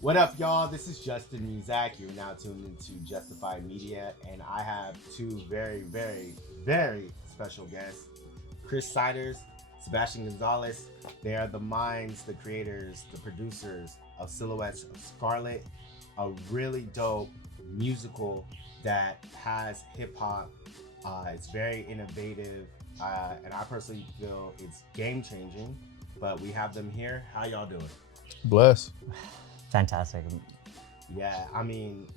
What up, y'all? This is Justin Muzack. You're now tuned into Justified Media, and I have two very, very, very special guests, Chris Siders, Sebastian Gonzalez. They are the minds, the creators, the producers of Silhouettes of Scarlett, a really dope musical that has hip hop. It's very innovative, and I personally feel it's game changing. But we have them here. How y'all doing? Bless. Fantastic. Yeah, I mean,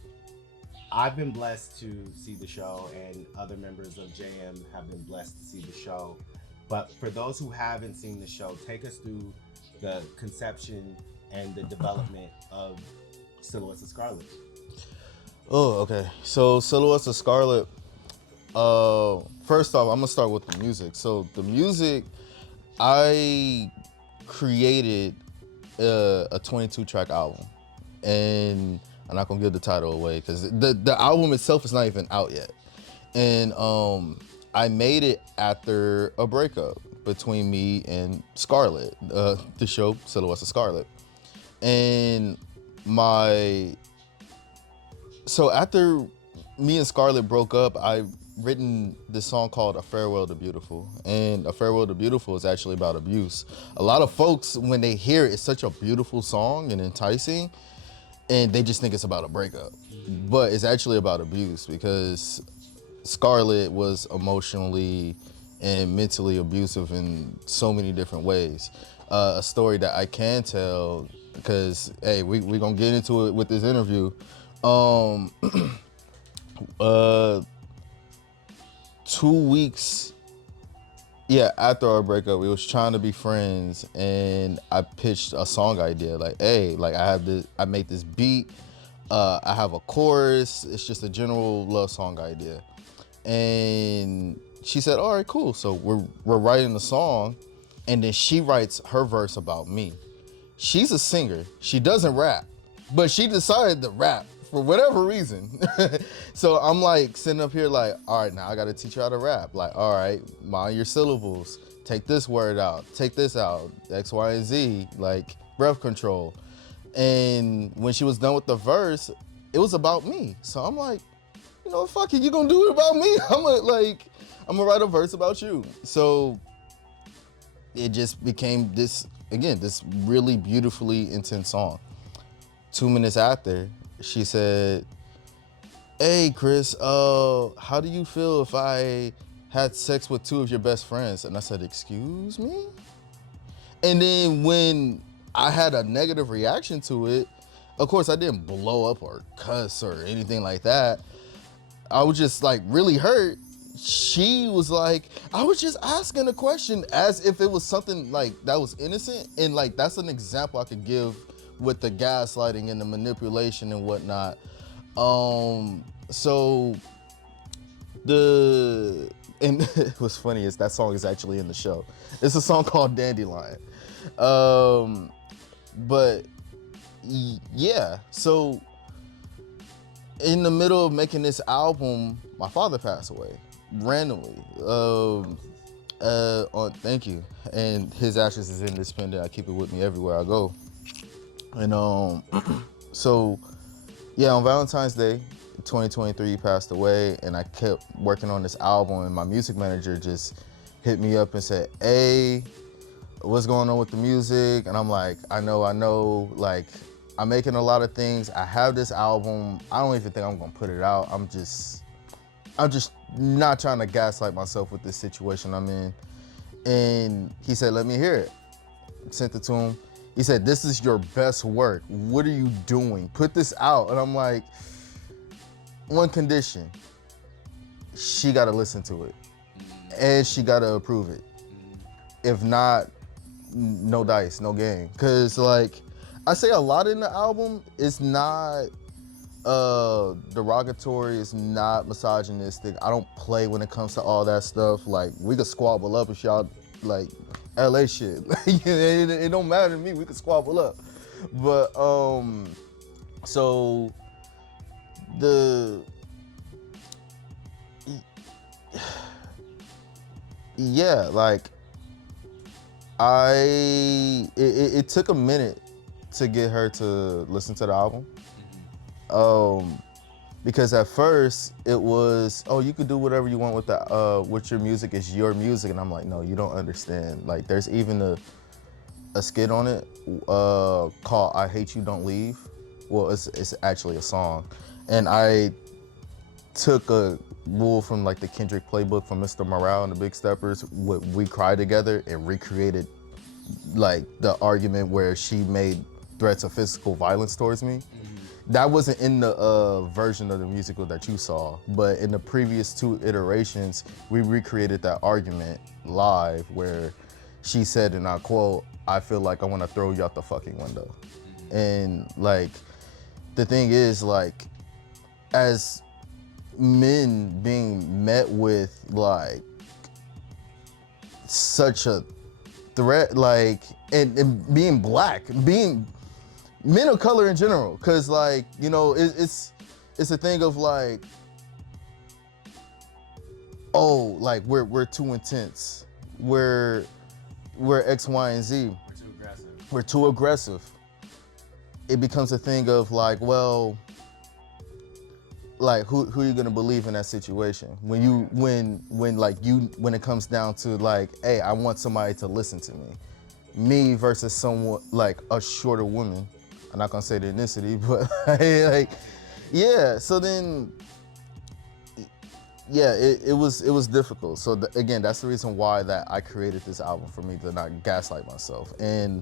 I've been blessed to see the show, and other members of JM have been blessed to see the show. But for those who haven't seen the show, take us through the conception and the development of Silhouettes of Scarlet. Oh, okay. So Silhouettes of Scarlet. First off, I'm gonna start with the music. So the music, I created a 22 track album, and I'm not gonna give the title away because the album itself is not even out yet. And I made it after a breakup between me and Scarlett, the show Silhouettes of Scarlet, and my so after me and Scarlett broke up, I written this song called "A Farewell to Beautiful," and "A Farewell to Beautiful" is actually about abuse. A lot of folks, when they hear it, it's such a beautiful song and enticing, and they just think it's about a breakup, but it's actually about abuse because Scarlett was emotionally and mentally abusive in so many different ways. A story that I can tell because hey, we gonna get into it with this interview. Um, uh, 2 weeks, yeah, after our breakup, we was trying to be friends, and I pitched a song idea. Like, hey, like I make this beat. I have a chorus. It's just a general love song idea, and she said, "All right, cool." So we're writing the song, and then she writes her verse about me. She's a singer. She doesn't rap, but she decided to rap for whatever reason. So I'm like sitting up here like, all right, now I gotta teach you how to rap. Like, all right, mind your syllables. Take this word out. Take this out. X, Y, and Z. Like breath control. And when she was done with the verse, it was about me. So I'm like, you know, fuck it, you gonna do it about me? I'm gonna write a verse about you. So it just became this really beautifully intense song. 2 minutes after, she said, "Hey Chris, how do you feel if I had sex with two of your best friends?" And I said, "Excuse me?" And then when I had a negative reaction to it, of course I didn't blow up or cuss or anything like that. I was just like really hurt. She was like, "I was just asking a question," as if it was something like that was innocent. And like that's an example I could give with the gaslighting and the manipulation and whatnot. So the and what's funny is that song is actually in the show. It's a song called Dandelion. Um, but yeah, so in the middle of making this album, my father passed away randomly. Thank you. And his ashes is in this pendant. I keep it with me everywhere I go. And so yeah, on Valentine's Day, 2023, he passed away, and I kept working on this album, and my music manager just hit me up and said, "Hey, what's going on with the music?" And I'm like, I know, like, I'm making a lot of things. I have this album. I don't even think I'm gonna put it out. I'm just not trying to gaslight myself with this situation I'm in. And he said, "Let me hear it." Sent it to him. He said, "This is your best work. What are you doing? Put this out." And I'm like, one condition, she gotta listen to it. And she gotta approve it. If not, no dice, no game. Cause like, I say a lot in the album is not derogatory, it's not misogynistic. I don't play when it comes to all that stuff. Like, we could squabble up if y'all like LA shit. It don't matter to me, we could squabble up. But so the yeah, like it took a minute to get her to listen to the album. Because at first it was, oh, you could do whatever you want with your music. It's your music, and I'm like, no, you don't understand. Like, there's even a skit on it called "I Hate You, Don't Leave." Well, it's actually a song, and I took a rule from like the Kendrick playbook from Mr. Morale and the Big Steppers, what We Cry Together, and recreated like the argument where she made threats of physical violence towards me. That wasn't in the version of the musical that you saw, but in the previous 2 iterations, we recreated that argument live where she said, and I quote, "I feel like I want to throw you out the fucking window." And like, the thing is, like, as men being met with like such a threat, like, and being black, being men of color in general, because like, you know, it's a thing of like, oh, like we're too intense, we're X, Y, and Z, we're too aggressive. It becomes a thing of like, well, like who are you gonna believe in that situation when it comes down to like, hey, I want somebody to listen to me versus someone like a shorter woman. I'm not gonna say the ethnicity, but like, yeah. So then, yeah, it was difficult. So again, that's the reason why that I created this album, for me to not gaslight myself. And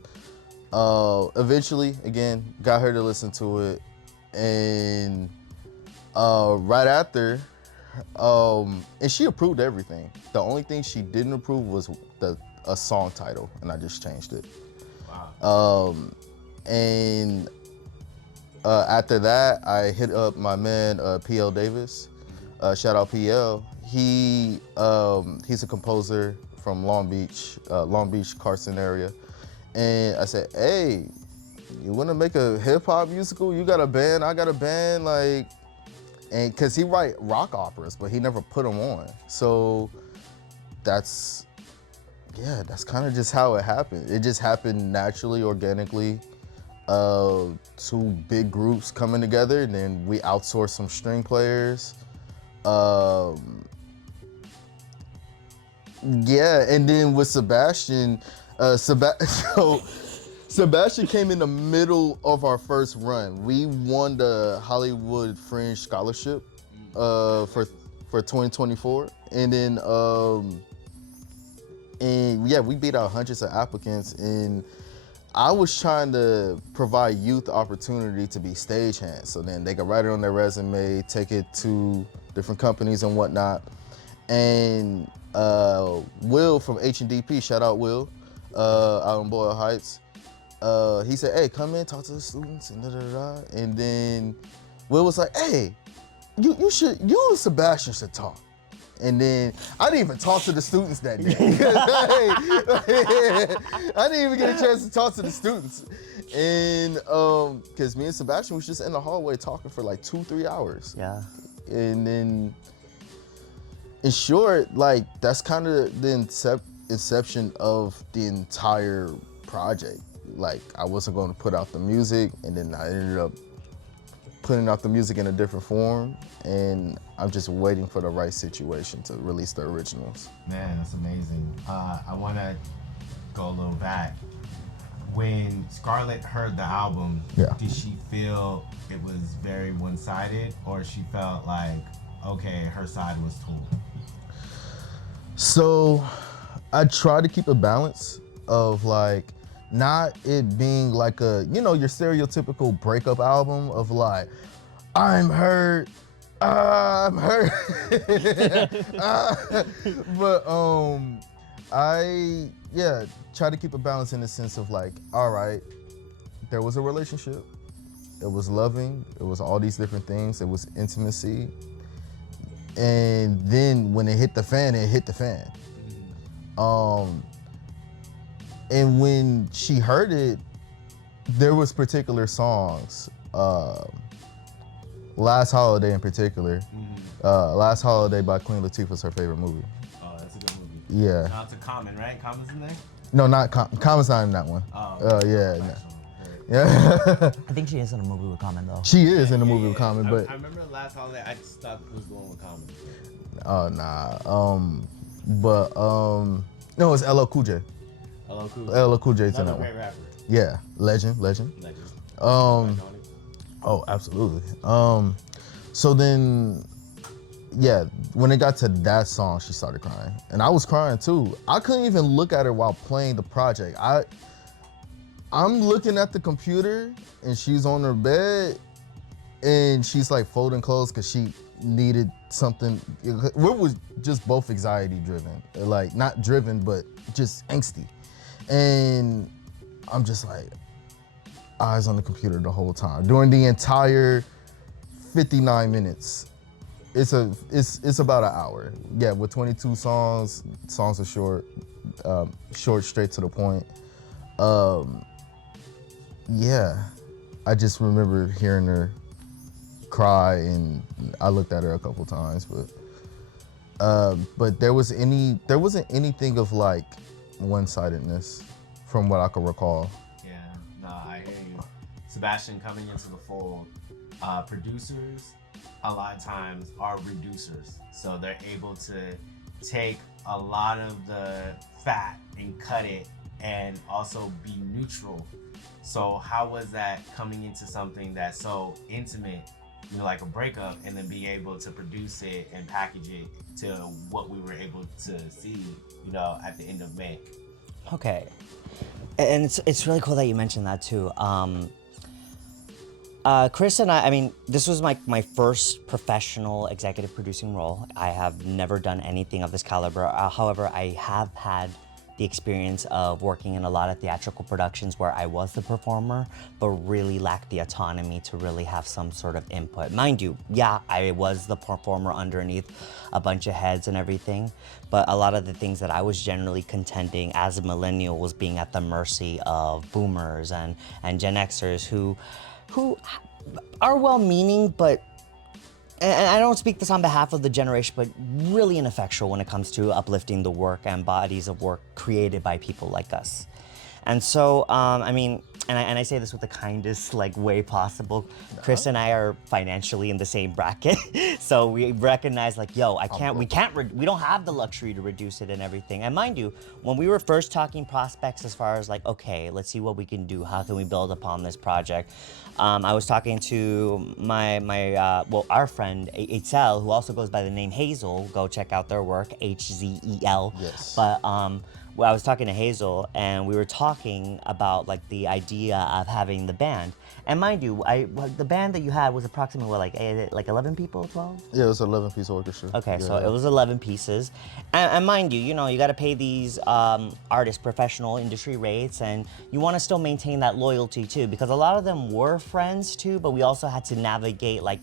eventually, again, got her to listen to it, and right after, and she approved everything. The only thing she didn't approve was a song title, and I just changed it. Wow. And after that, I hit up my man PL Davis. Shout out PL. He's a composer from Long Beach, Carson area. And I said, hey, you wanna make a hip hop musical? You got a band, I got a band, like, and cause he write rock operas, but he never put them on. So that's kind of just how it happened. It just happened naturally, organically. 2 big groups coming together, and then we outsourced some string players. Yeah, and then with Sebastian, Sebastian came in the middle of our first run. We won the Hollywood Fringe Scholarship for 2024, and then we beat out hundreds of applicants, and I was trying to provide youth opportunity to be stagehands, so then they could write it on their resume, take it to different companies and whatnot. And Will from H&DP, shout out Will, out in Boyle Heights, he said, hey, come in, talk to the students, and da-da-da-da. And then Will was like, hey, you and Sebastian should talk. And then I didn't even talk to the students that day. I didn't even get a chance to talk to the students. And because me and Sebastian was just in the hallway talking for like 2-3 hours. Yeah. And then, in short, like, that's kind of the inception of the entire project. Like, I wasn't going to put out the music, and then I ended up putting out the music in a different form, and I'm just waiting for the right situation to release the originals. Man, that's amazing. I want to go a little back. When Scarlett heard the album, Yeah. did she feel it was very one-sided, or she felt like, okay, her side was told? So I try to keep a balance of like, not it being like a, you know, your stereotypical breakup album of like, I'm hurt, I'm hurt. But I try to keep a balance in the sense of like, all right, there was a relationship, it was loving, it was all these different things, it was intimacy. And then when it hit the fan, it hit the fan. And when she heard it, there was particular songs. Last Holiday in particular. Last Holiday by Queen Latifah was her favorite movie. Oh, that's a good movie. Yeah. Shout out to Common, right? Common's in there? No, not Common's not in that one. Oh, Yeah. Yeah. I think she is in a movie with Common though. She is in the movie with Common, but I remember the last holiday I just thought it was the one with Common. oh nah. No, it's LL Cool J. LL Cool J. LL Cool J's in Another that great one. rapper. Yeah, legend. Legend. Um, Iconic. oh, absolutely. So then, yeah, when it got to that song, she started crying, and I was crying too. I couldn't even look at her while playing the project. I'm looking at the computer, and she's on her bed, and she's like folding clothes because she needed something. We was just both anxiety driven, like not driven, but just angsty. And I'm just like eyes on the computer the whole time during the entire 59 minutes. It's about an hour. Yeah, with 22 songs. Songs are short, straight to the point. Yeah, I just remember hearing her cry, and I looked at her a couple times, but there wasn't anything of like one-sidedness from what I could recall. Yeah, no, I hear you. Sebastian coming into the fold. Producers, a lot of times, are reducers. So they're able to take a lot of the fat and cut it and also be neutral. So how was that coming into something that's so intimate, you know, like a breakup, and then being able to produce it and package it to what we were able to see, you know, at the end of May? Okay, and it's really cool that you mentioned that too. Chris and I mean, this was my first professional executive producing role. I have never done anything of this caliber. However, I have had the experience of working in a lot of theatrical productions where I was the performer, but really lacked the autonomy to really have some sort of input. Mind you, yeah, I was the performer underneath a bunch of heads and everything, but a lot of the things that I was generally contending as a millennial was being at the mercy of boomers and Gen Xers who are well-meaning, but, and I don't speak this on behalf of the generation, but really ineffectual when it comes to uplifting the work and bodies of work created by people like us. And so, I mean, and I say this with the kindest like way possible. Chris and I are financially in the same bracket, so we recognize like, yo, we don't have the luxury to reduce it and everything. And mind you, when we were first talking prospects as far as like, okay, let's see what we can do. How can we build upon this project? I was talking to our friend Itzel, who also goes by the name Hazel. Go check out their work, HZEL. Yes. But well, I was talking to Hazel, and we were talking about like the idea of having the band. And mind you, the band that you had was approximately what, like 11 people, 12? Yeah, it was an 11-piece orchestra. Okay, yeah. so it was 11 pieces. And mind you, you got to pay these artists professional industry rates, and you want to still maintain that loyalty too, because a lot of them were friends too, but we also had to navigate like,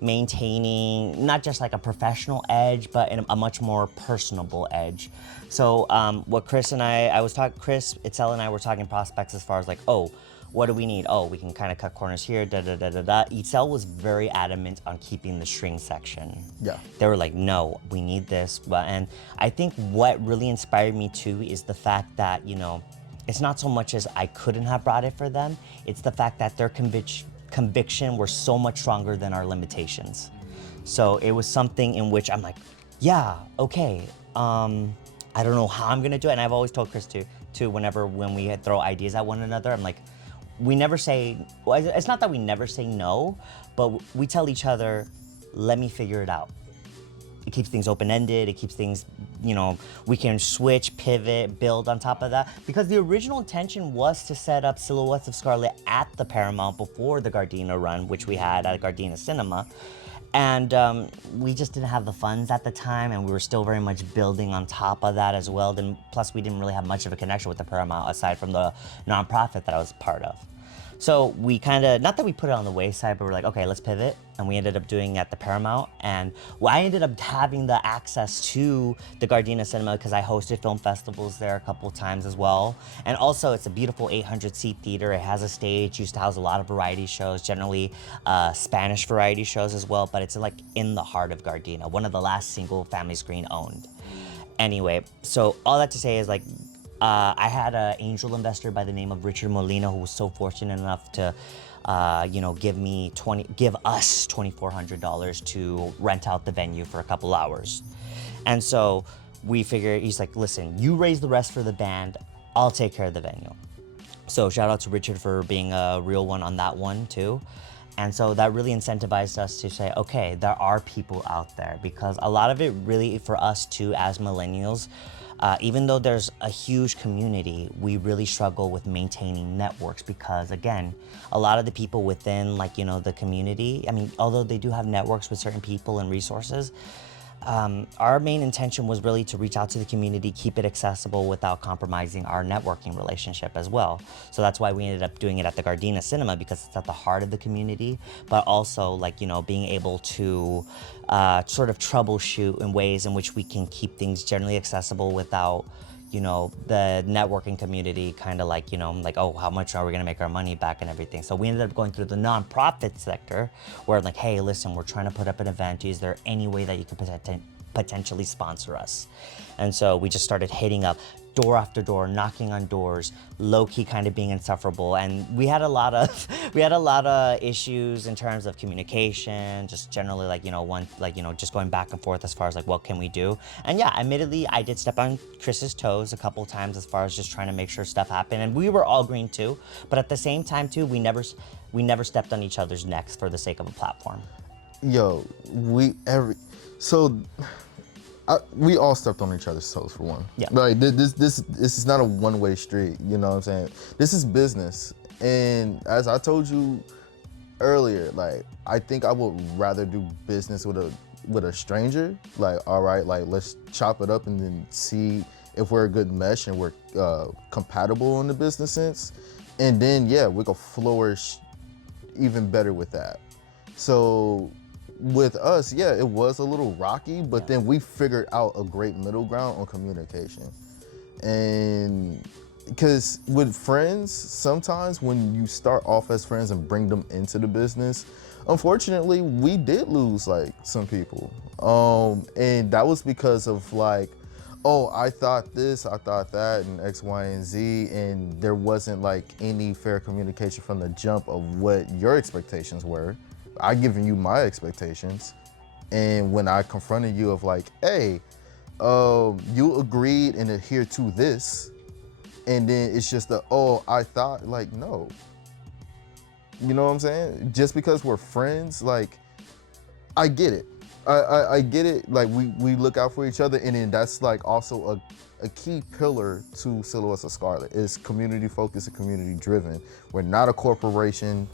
maintaining not just like a professional edge, but in a much more personable edge. So what Chris, Itzel and I were talking prospects as far as like, oh, what do we need? Oh, we can kind of cut corners here, da-da-da-da-da. Itzel was very adamant on keeping the string section. Yeah. They were like, no, we need this. And I think what really inspired me too is the fact that, it's not so much as I couldn't have brought it for them, it's the fact that their conviction were so much stronger than our limitations. So it was something in which I'm like, yeah, okay, I don't know how I'm gonna do it. And I've always told Chris too, when we throw ideas at one another, I'm like, we never say, well, it's not that we never say no, but we tell each other, let me figure it out. It keeps things open-ended, it keeps things, we can switch, pivot, build on top of that. Because the original intention was to set up Silhouettes of Scarlett at the Paramount before the Gardena run, which we had at Gardena Cinema. And we just didn't have the funds at the time, and we were still very much building on top of that as well. Then, plus, we didn't really have much of a connection with the Paramount aside from the nonprofit that I was part of. So we kind of, not that we put it on the wayside, but we're like, okay, let's pivot. And we ended up doing it at the Paramount. And I ended up having the access to the Gardena Cinema because I hosted film festivals there a couple times as well. And also it's a beautiful 800-seat theater. It has a stage, used to house a lot of variety shows, generally Spanish variety shows as well, but it's like in the heart of Gardena, one of the last single family screen owned. Anyway, so all that to say is like, I had an angel investor by the name of Richard Molina who was so fortunate enough to, give us $2,400 to rent out the venue for a couple hours. And so we figured, he's like, listen, you raise the rest for the band, I'll take care of the venue. So shout out to Richard for being a real one on that one too. And so that really incentivized us to say, okay, there are people out there, because a lot of it really for us too as millennials, even though there's a huge community, we really struggle with maintaining networks because again, a lot of the people within the community, I mean, although they do have networks with certain people and resources, our main intention was really to reach out to the community, keep it accessible without compromising our networking relationship as well. So that's why we ended up doing it at the Gardena Cinema, because it's at the heart of the community, but also being able to sort of troubleshoot in ways in which we can keep things generally accessible without the networking community kind of oh, how much are we going to make our money back and everything. So we ended up going through the nonprofit sector where hey, listen, we're trying to put up an event. Is there any way that you could potentially sponsor us? And so we just started hitting up door after door, knocking on doors, low-key kind of being insufferable. And we had a lot of issues in terms of communication, just generally just going back and forth as far as what can we do. And yeah, admittedly, I did step on Chris's toes a couple times as far as just trying to make sure stuff happened. And we were all green too, but at the same time too, we never stepped on each other's necks for the sake of a platform. Yo, we all stepped on each other's toes for one. Yeah. Like this is not a one-way street. You know what I'm saying? This is business, and as I told you earlier, I think I would rather do business with a stranger. All right, let's chop it up and then see if we're a good mesh and we're compatible in the business sense, and then yeah, we could flourish even better with that. So with us, yeah, it was a little rocky, but then we figured out a great middle ground on communication. And because with friends, sometimes when you start off as friends and bring them into the business, unfortunately, we did lose some people. And that was because of oh, I thought this, I thought that, and X, Y, and Z, and there wasn't any fair communication from the jump of what your expectations were. I given you my expectations, and when I confronted you of hey, you agreed and adhered to this, and then it's just oh, I thought, no. You know what I'm saying? Just because we're friends, I get it. I get it. We look out for each other, and then that's also a key pillar to Silhouettes of Scarlett is community focused and community driven. We're not a corporation.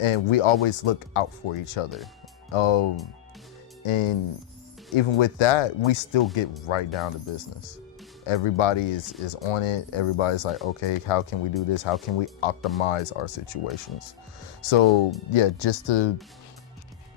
And we always look out for each other. And even with that, we still get right down to business. Everybody is on it. Everybody's okay, how can we do this? How can we optimize our situations? So yeah, just to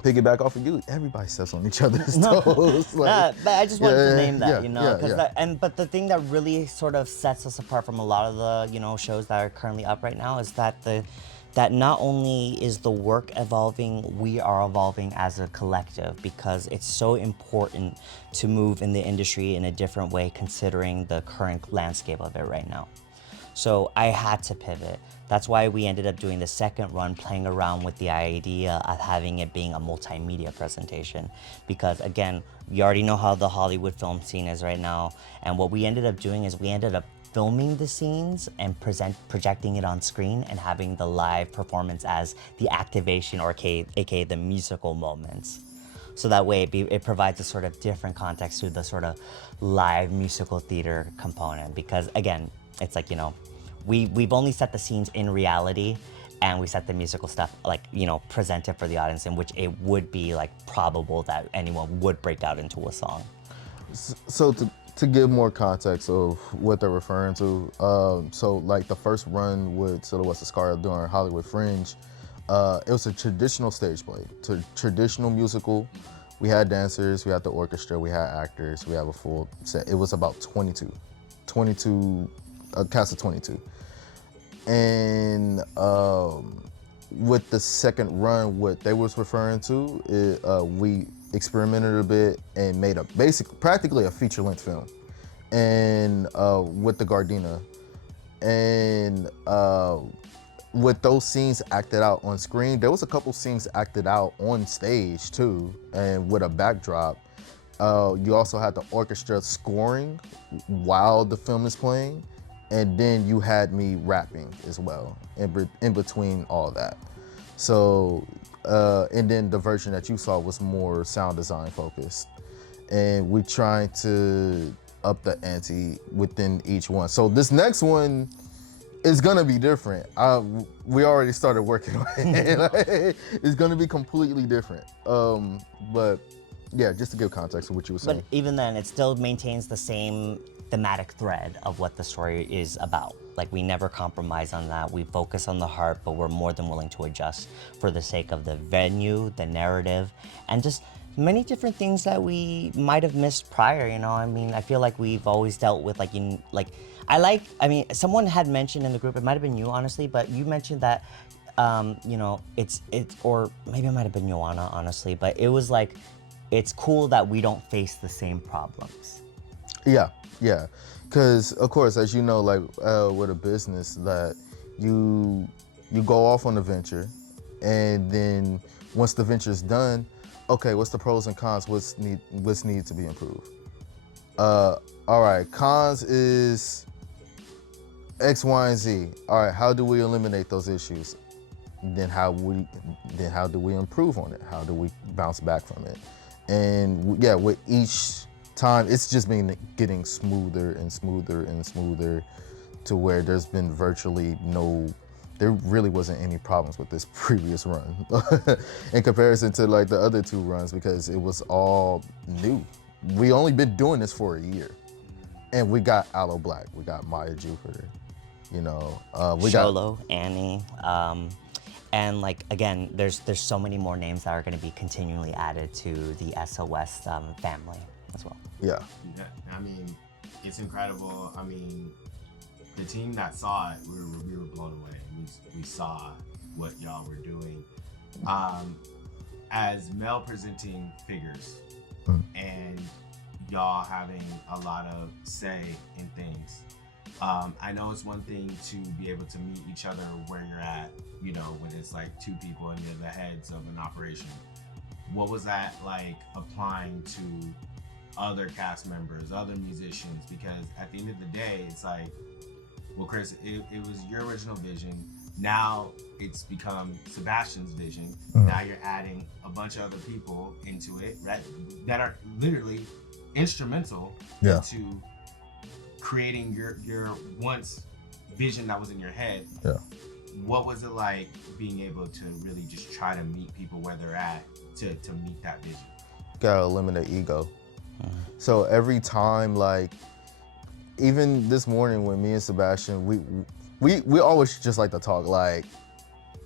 piggyback off of you, everybody steps on each other's toes. But I just wanted to name that, but the thing that really sort of sets us apart from a lot of the shows that are currently up right now is that not only is the work evolving, we are evolving as a collective, because it's so important to move in the industry in a different way considering the current landscape of it right now. So I had to pivot. That's why we ended up doing the second run, playing around with the idea of having it being a multimedia presentation. Because again, you already know how the Hollywood film scene is right now. And what we ended up doing is we ended up filming the scenes and projecting it on screen and having the live performance as the activation, or aka the musical moments. So that way it provides a sort of different context to the sort of live musical theater component. Because again, it's we've only set the scenes in reality, and we set the musical stuff presented for the audience, in which it would be probable that anyone would break out into a song. So to give more context of what they're referring to, so the first run with Silhouettes of Scarlett during Hollywood Fringe, it was a traditional stage play, traditional musical. We had dancers, we had the orchestra, we had actors, we have a full set. It was about 22, a cast of 22. And with the second run, what they was referring to, we experimented a bit and made practically a feature-length film. and with the Gardena, and with those scenes acted out on screen, there was a couple scenes acted out on stage too, and with a backdrop. You also had the orchestra scoring while the film is playing, and then you had me rapping as well in between all that. So, and then the version that you saw was more sound design focused, and we trying to up the ante within each one. So this next one is gonna be different. We already started working on it. It's gonna be completely different. But yeah, just to give context to what you were saying. But even then, it still maintains the same thematic thread of what the story is about. Like, we never compromise on that. We focus on the heart, but we're more than willing to adjust for the sake of the venue, the narrative, and just many different things that we might have missed prior. You know, I mean, I feel like we've always dealt with someone had mentioned in the group, it might have been you, honestly, but you mentioned that, or maybe it might have been Joanna, honestly, but it was like, it's cool that we don't face the same problems. Yeah, because of course, as you know, like with a business, that you go off on a venture, and then once the venture's done, okay, what's the pros and cons? What's need to be improved? All right, cons is X, Y, and Z. All right, how do we eliminate those issues? Then how do we improve on it? How do we bounce back from it? And yeah, with each time, it's just been getting smoother and smoother and smoother, to where there's been there really wasn't any problems with this previous run in comparison to like the other two runs, because it was all new. We only been doing this for a year, and we got Aloe Black, we got Maya Jupiter, we Sholo, Annie, and like, again, there's so many more names that are going to be continually added to the SOS family as well. Yeah. I mean, it's incredible. I mean, the team that saw it, we were blown away. We saw what y'all were doing. As male presenting figures, and y'all having a lot of say in things. I know it's one thing to be able to meet each other where you're at, when it's like two people and you're the heads of an operation. What was that like applying to other cast members, other musicians? Because at the end of the day, it's like, well, Chris, it was your original vision. Now it's become Sebastian's vision. Now you're adding a bunch of other people into it, right, that are literally instrumental into creating your once vision that was in your head. Yeah. What was it like being able to really just try to meet people where they're at to meet that vision? Gotta eliminate ego. So every time, like, even this morning when me and Sebastian, we always just like to talk like,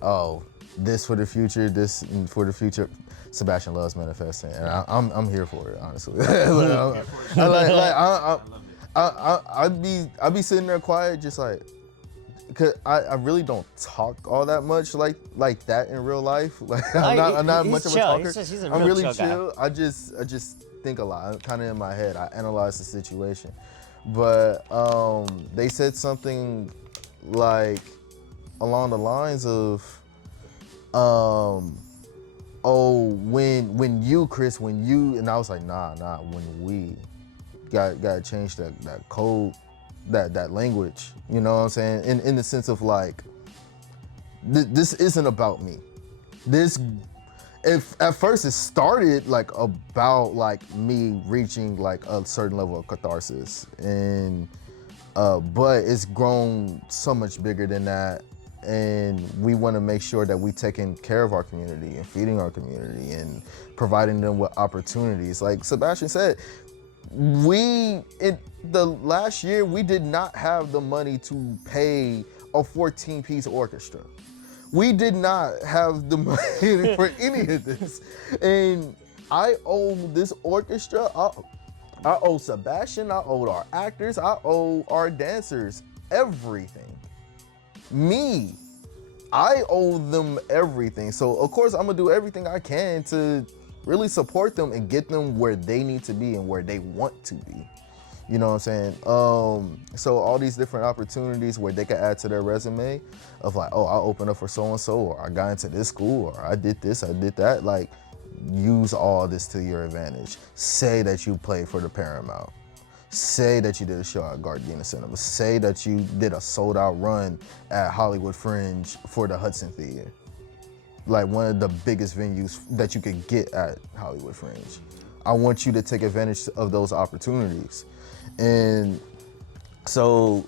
oh, this for the future, this for the future. Sebastian loves manifesting, and I'm here for it, honestly. I'd be sitting there quiet, just like, cause I really don't talk all that much like that in real life. Like I'm not much of a talker. He's a I'm really chill chill. I just think a lot. I'm kind of in my head. I analyze the situation. But they said something like along the lines of, oh, when you, Chris, and I was like, nah, when we gotta change that code, that language, you know what I'm saying? In the sense of like, this isn't about me. If at first it started like about like me reaching like a certain level of catharsis, and but it's grown so much bigger than that, and we want to make sure that we taking care of our community and feeding our community and providing them with opportunities. Like Sebastian said, in the last year we did not have the money to pay a 14-piece orchestra. We did not have the money for any of this. And I owe this orchestra, I owe Sebastian, I owe our actors, I owe our dancers everything. Me, I owe them everything. So of course I'm gonna do everything I can to really support them and get them where they need to be and where they want to be. You know what I'm saying? So all these different opportunities where they can add to their resume of like, oh, I opened up for so-and-so, or I got into this school, or I did this, I did that. Like, use all this to your advantage. Say that you played for the Paramount. Say that you did a show at Gardena Cinema. Say that you did a sold-out run at Hollywood Fringe for the Hudson Theater. Like one of the biggest venues that you could get at Hollywood Fringe. I want you to take advantage of those opportunities. And so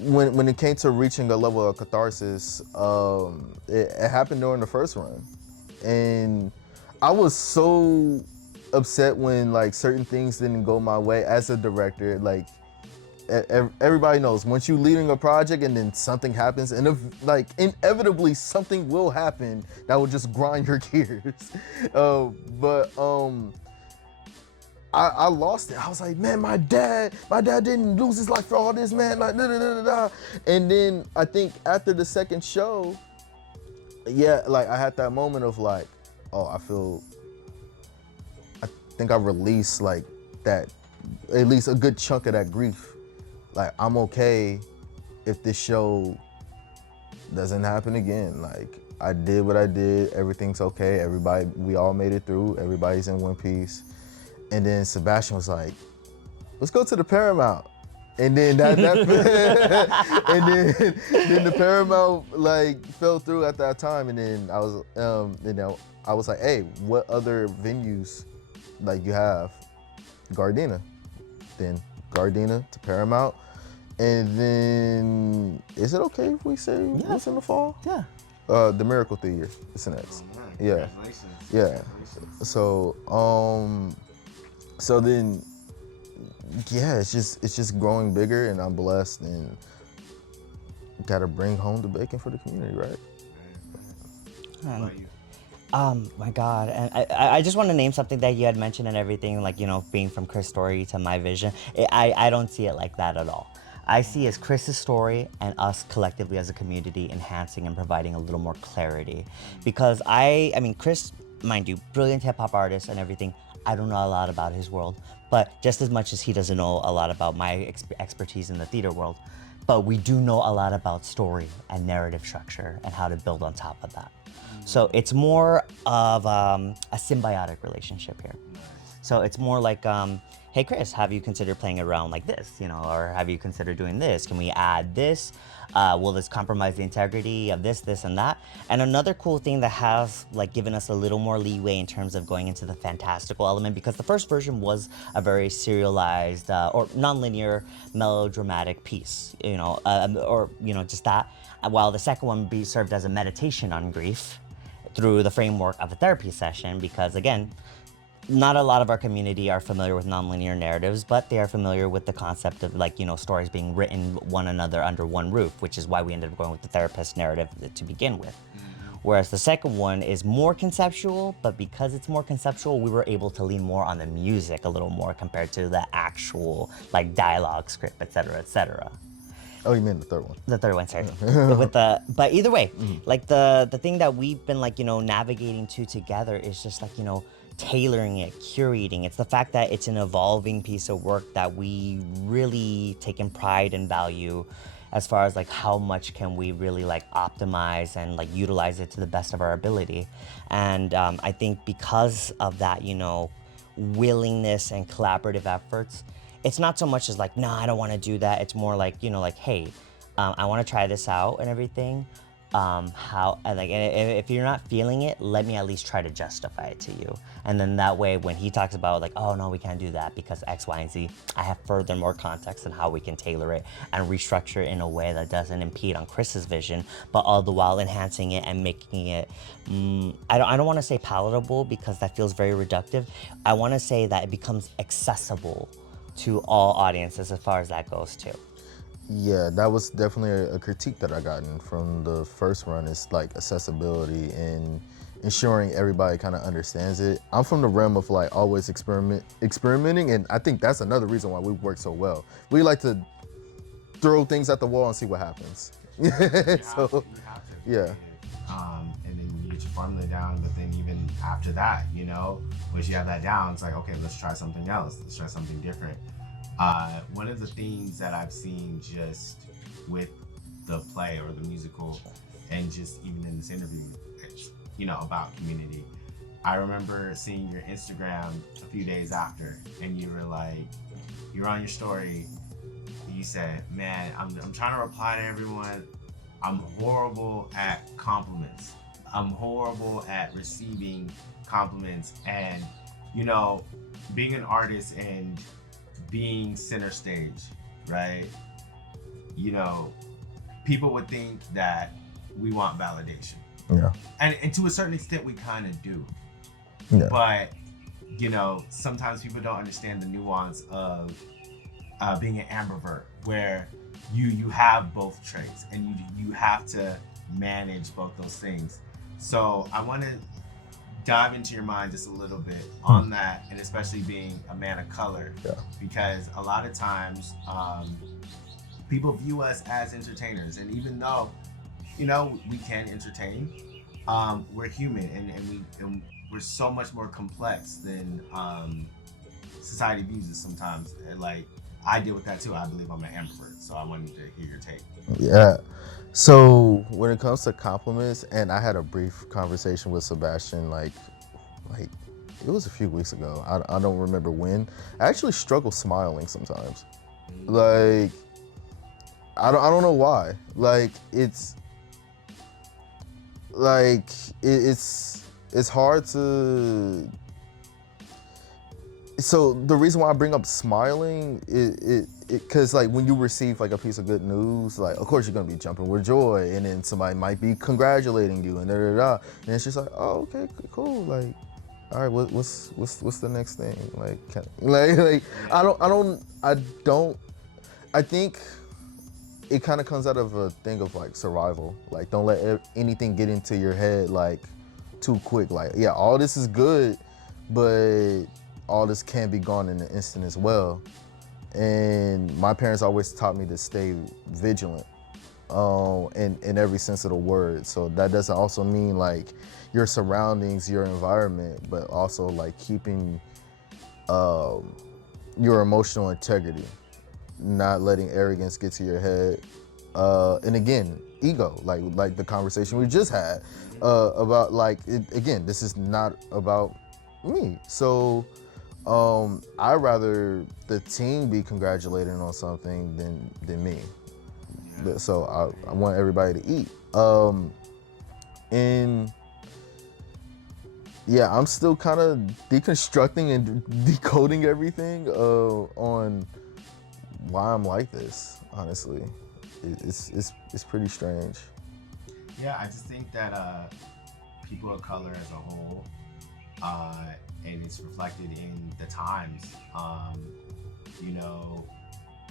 when it came to reaching a level of catharsis, it happened during the first run. And I was so upset when like certain things didn't go my way as a director. Like everybody knows once you're leading a project and then something happens, and like inevitably something will happen that will just grind your gears. But I lost it. I was like, man, my dad didn't lose his life for all this, man. Like, da, da, da, da, da. And then I think after the second show, yeah, like I had that moment of like, oh, I think I released like that, at least a good chunk of that grief. Like, I'm okay if this show doesn't happen again. Like, I did what I did, everything's okay, everybody, we all made it through, everybody's in one piece. And then Sebastian was like, let's go to the Paramount. And then and then the Paramount like fell through at that time. And then I was, I was like, hey, what other venues like you have? Gardena. Then Gardena to Paramount. And then, is it okay if we say what's in the fall? Yeah. The Miracle Theater, it's an X. Yeah. Congratulations. Yeah. So, so then, yeah, it's just growing bigger, and I'm blessed, and gotta bring home the bacon for the community, right? My God, and I just want to name something that you had mentioned and everything, like, you know, being from Chris' story to my vision. I don't see it like that at all. I see as Chris's story and us collectively as a community enhancing and providing a little more clarity. Because I mean, Chris, mind you, brilliant hip hop artist and everything, I don't know a lot about his world, but just as much as he doesn't know a lot about my expertise in the theater world, but we do know a lot about story and narrative structure and how to build on top of that. So it's more of a symbiotic relationship here. So it's more like, hey Chris, have you considered playing around like this, you know, or have you considered doing this? Can we add this? Will this compromise the integrity of this, and that? And another cool thing that has like given us a little more leeway in terms of going into the fantastical element, because the first version was a very serialized or nonlinear melodramatic piece, you know, or you know, just that. While the second one served as a meditation on grief through the framework of a therapy session, because again, not a lot of our community are familiar with nonlinear narratives, but they are familiar with the concept of like, you know, stories being written one another under one roof, which is why we ended up going with the therapist narrative to begin with. Whereas the second one is more conceptual, but because it's more conceptual, we were able to lean more on the music a little more compared to the actual like dialogue script, et cetera, et cetera. Oh, you mean the third one? The third one, sorry. But either way, like the thing that we've been like, you know, navigating together is just like, you know, tailoring it, curating. It's the fact that it's an evolving piece of work that we really take in pride and value, as far as like how much can we really like optimize and like utilize it to the best of our ability. And I think because of that, you know, willingness and collaborative efforts, it's not so much as like, no, I don't want to do that. It's more like, you know, like, hey, I want to try this out and everything. If you're not feeling it, let me at least try to justify it to you. And then that way, when he talks about like, oh no, we can't do that because X, Y, and Z, I have further more context on how we can tailor it and restructure it in a way that doesn't impede on Chris's vision, but all the while enhancing it and making it, I don't want to say palatable because that feels very reductive. I want to say that it becomes accessible to all audiences as far as that goes too. Yeah, that was definitely a critique that I gotten from the first run. Is like accessibility and ensuring everybody kind of understands it. I'm from the realm of like always experimenting, and I think that's another reason why we work so well. We like to throw things at the wall and see what happens. You have to. Yeah. And then you get your formula down, but then even after that, you know, once you have that down, it's like, okay, let's try something else. Let's try something different. One of the themes that I've seen just with the play or the musical, and just even in this interview, it's, about community. I remember seeing your Instagram a few days after, and you were like, you were on your story. You said, "Man, I'm trying to reply to everyone. I'm horrible at compliments. I'm horrible at receiving compliments." And being an artist and being center stage, right? You know, people would think that we want validation. Yeah. And to a certain extent, we kind of do. Yeah. But, sometimes people don't understand the nuance of being an ambivert, where you have both traits and you have to manage both those things. So I want to dive into your mind just a little bit on that, and especially being a man of color, because a lot of times people view us as entertainers, and even though we can entertain, we're human, and we're so much more complex than society views us sometimes. And like, I deal with that too. I believe I'm an ambivert, so I wanted to hear your take. Yeah. So when it comes to compliments, and I had a brief conversation with Sebastian, like it was a few weeks ago. I don't remember when. I actually struggle smiling sometimes. Like I don't know why. Like it's it's hard to. So the reason why I bring up smiling, because like when you receive like a piece of good news, like of course you're gonna be jumping with joy, and then somebody might be congratulating you, and and it's just like, oh, okay, cool, like, all right, what's the next thing, like, I don't, I think it kind of comes out of a thing of like survival, like don't let anything get into your head like too quick, like yeah, all this is good, but all this can be gone in an instant as well. And my parents always taught me to stay vigilant in every sense of the word. So that doesn't also mean like your surroundings, your environment, but also like keeping your emotional integrity, not letting arrogance get to your head. And again, ego, like the conversation we just had about like, again, this is not about me. So I'd rather the team be congratulating on something than me. So I want everybody to eat. And yeah, I'm still kind of deconstructing and decoding everything on why I'm like this. Honestly, it's pretty strange. Yeah, I just think that people of color as a whole, and it's reflected in the times.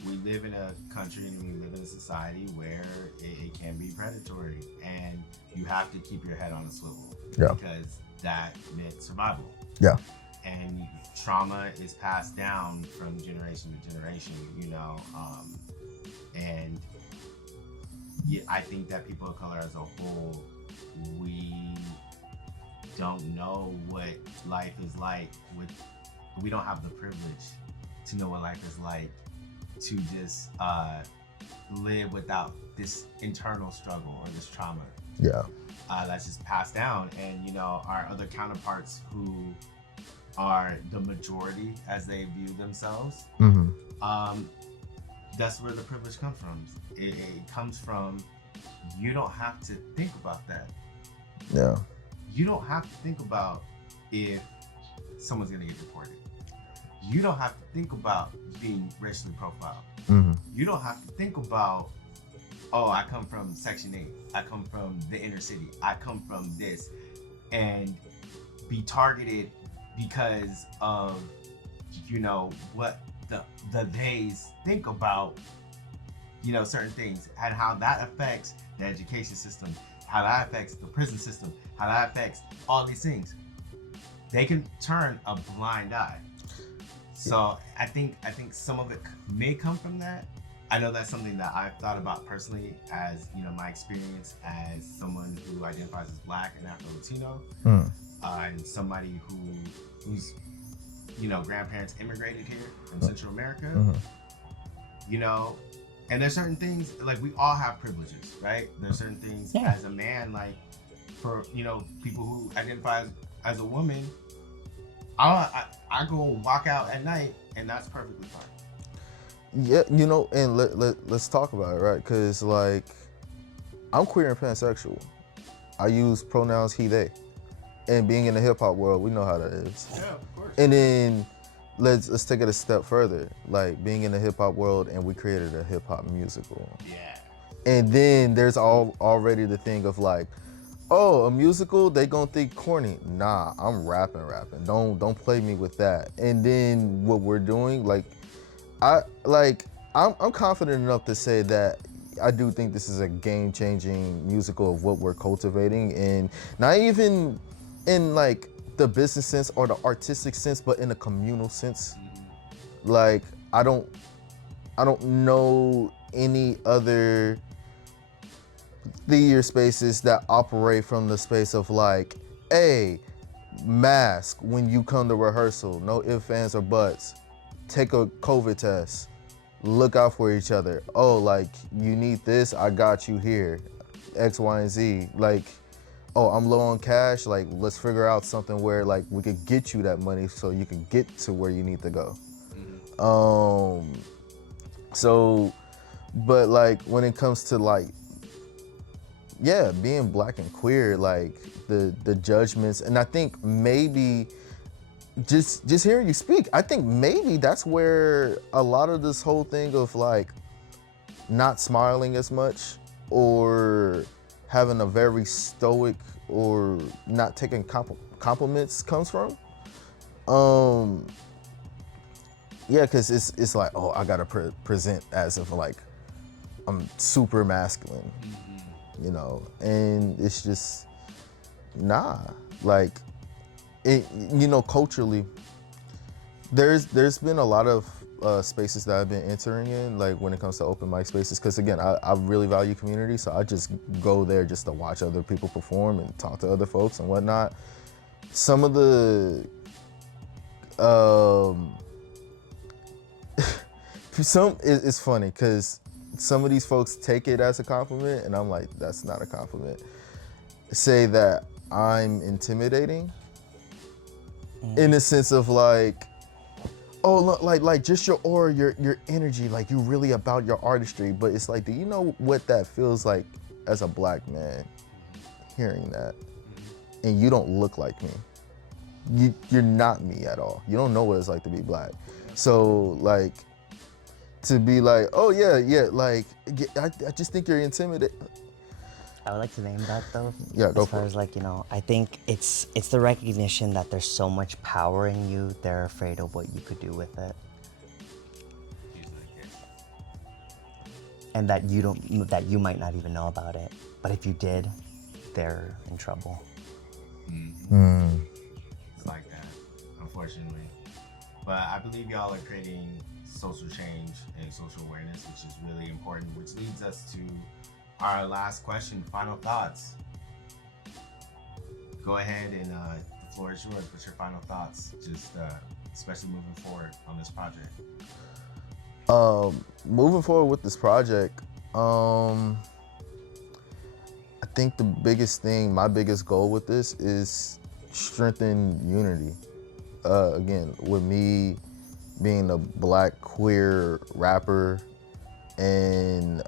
We live in a country and we live in a society where it can be predatory, and you have to keep your head on a swivel, because that meant survival. Yeah. And trauma is passed down from generation to generation, and yeah, I think that people of color as a whole, we don't know what life is like we don't have the privilege to know what life is like to just live without this internal struggle or this trauma. Yeah. That's just passed down, and our other counterparts who are the majority as they view themselves, that's where the privilege comes from. It comes from, you don't have to think about that. Yeah. You don't have to think about if someone's gonna get deported. You don't have to think about being racially profiled. You don't have to think about, oh, I come from Section 8. I come from the inner city. I come from this. And be targeted because of, what the days think about, certain things, and how that affects the education system, how that affects the prison system, how that affects all these things. They can turn a blind eye. So I think some of it may come from that. I know that's something that I've thought about personally, as my experience as someone who identifies as Black and Afro-Latino, and somebody whose grandparents immigrated here from Central America. you know, and there's certain things like we all have privileges, right? There's certain things Yeah. as a man, like for people who identify as a woman, I go walk out at night and that's perfectly fine. Yeah, and let's talk about it, right? Because, like, I'm queer and pansexual. I use pronouns he, they. And being in the hip hop world, we know how that is. Yeah, of course. And then let's take it a step further. Like, being in the hip hop world, and we created a hip hop musical. Yeah. And then there's already the thing of like, oh, a musical, they gonna think corny. Nah, I'm rapping. Don't play me with that. And then what we're doing, like, I'm confident enough to say that I do think this is a game-changing musical of what we're cultivating, and not even in like the business sense or the artistic sense, but in a communal sense. Like, I don't know any other theater spaces that operate from the space of like, hey, mask when you come to rehearsal, no ifs, ands, or buts. Take a COVID test. Look out for each other. Oh, like, you need this, I got you here. X, Y, and Z. Like, oh, I'm low on cash. Like, let's figure out something where like we could get you that money so you can get to where you need to go. So, but like when it comes to like, yeah, being black and queer, like the judgments, and I think maybe just hearing you speak, I think maybe that's where a lot of this whole thing of like not smiling as much or having a very stoic or not taking compliments comes from. Yeah, because it's like, oh, I gotta present as if like I'm super masculine, and it's just nah. Like, culturally, there's been a lot of spaces that I've been entering in, like when it comes to open mic spaces, because again, I really value community, so I just go there just to watch other people perform and talk to other folks and whatnot. Some of the it's funny because some of these folks take it as a compliment, and I'm like, that's not a compliment. Say that I'm intimidating in the sense of like, oh, look, like just your aura, your energy, like you really about your artistry. But it's like, do you know what that feels like as a black man hearing that? And you don't look like me. You're not me at all. You don't know what it's like to be black. So like, to be like, oh yeah, like I just think you're intimidated. I would like to name that though. Yeah, go as far for it. as like, I think it's the recognition that there's so much power in you, they're afraid of what you could do with it. And that you might not even know about it. But if you did, they're in trouble. It's like that, unfortunately. But I believe y'all are creating social change and social awareness, which is really important, which leads us to our last question, final thoughts. Go ahead and the floor is yours. What's your final thoughts? Just especially moving forward on this project. Moving forward with this project, I think the biggest thing, my biggest goal with this is strengthen unity. Again, with me being a black queer rapper and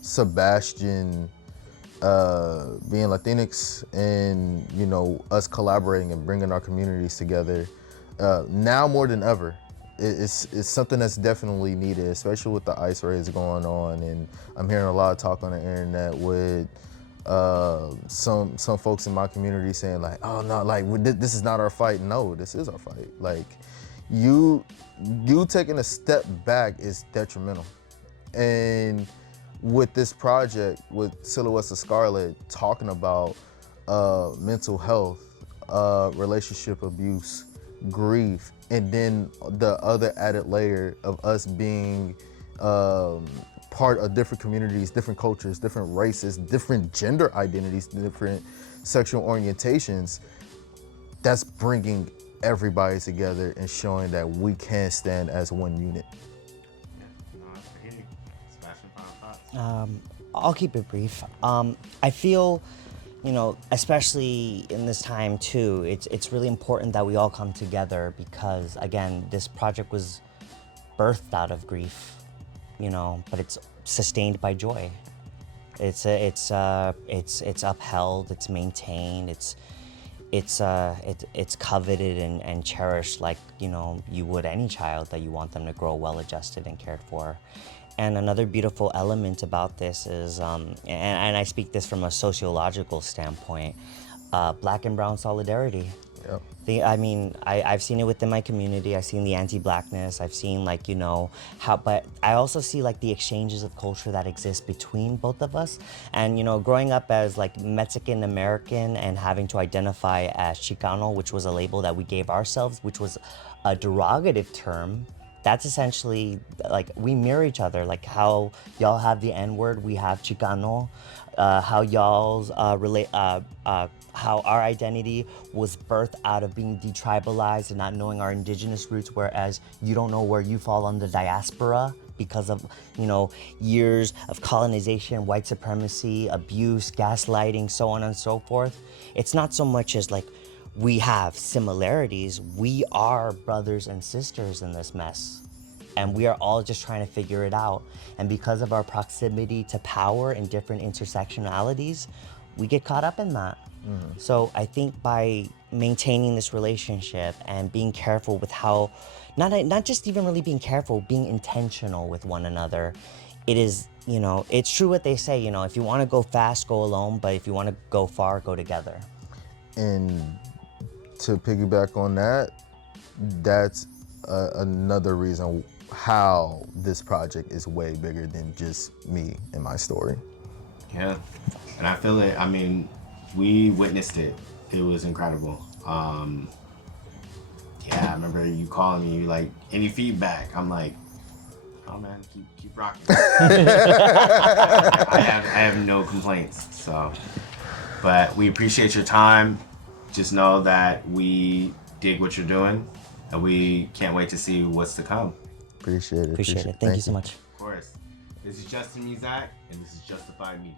Sebastian being Latinx, and us collaborating and bringing our communities together now more than ever. It's something that's definitely needed, especially with the ICE raids going on, and I'm hearing a lot of talk on the internet with some folks in my community saying like, oh no, like this is not our fight. No, this is our fight. Like, you taking a step back is detrimental. And with this project, with Silhouettes of Scarlett, talking about mental health, relationship abuse, grief, and then the other added layer of us being part of different communities, different cultures, different races, different gender identities, different sexual orientations, that's bringing everybody together and showing that we can stand as one unit. Yeah, no, I'll keep it brief. I feel, especially in this time too, it's really important that we all come together because again, this project was birthed out of grief, but it's sustained by joy. It's upheld, it's maintained, it's coveted and cherished like you would any child that you want them to grow well adjusted and cared for. And another beautiful element about this is, and I speak this from a sociological standpoint, black and brown solidarity. Yep. I've seen it within my community. I've seen the anti-blackness. I've seen but I also see like the exchanges of culture that exist between both of us. And growing up as like Mexican American and having to identify as Chicano, which was a label that we gave ourselves, which was a derogative term. That's essentially like we mirror each other. Like how y'all have the N-word, we have Chicano. How y'all's how our identity was birthed out of being detribalized and not knowing our indigenous roots, whereas you don't know where you fall on the diaspora because of years of colonization, white supremacy, abuse, gaslighting, so on and so forth. It's not so much as like we have similarities. We are brothers and sisters in this mess. And we are all just trying to figure it out. And because of our proximity to power and different intersectionalities, we get caught up in that. So I think by maintaining this relationship and being careful with how, not just even really being careful, being intentional with one another, it is, it's true what they say, if you want to go fast, go alone, but if you want to go far, go together. And to piggyback on that, that's another reason how this project is way bigger than just me and my story. Yeah, and I feel it. I mean, we witnessed it. It was incredible. Yeah, I remember you calling me like, any feedback? I'm like, oh man, keep rocking. I have no complaints. So, but we appreciate your time. Just know that we dig what you're doing, and we can't wait to see what's to come. Appreciate it. Appreciate it. Thank you so much. Of course. This is Justin Muzack, and this is Justified Media.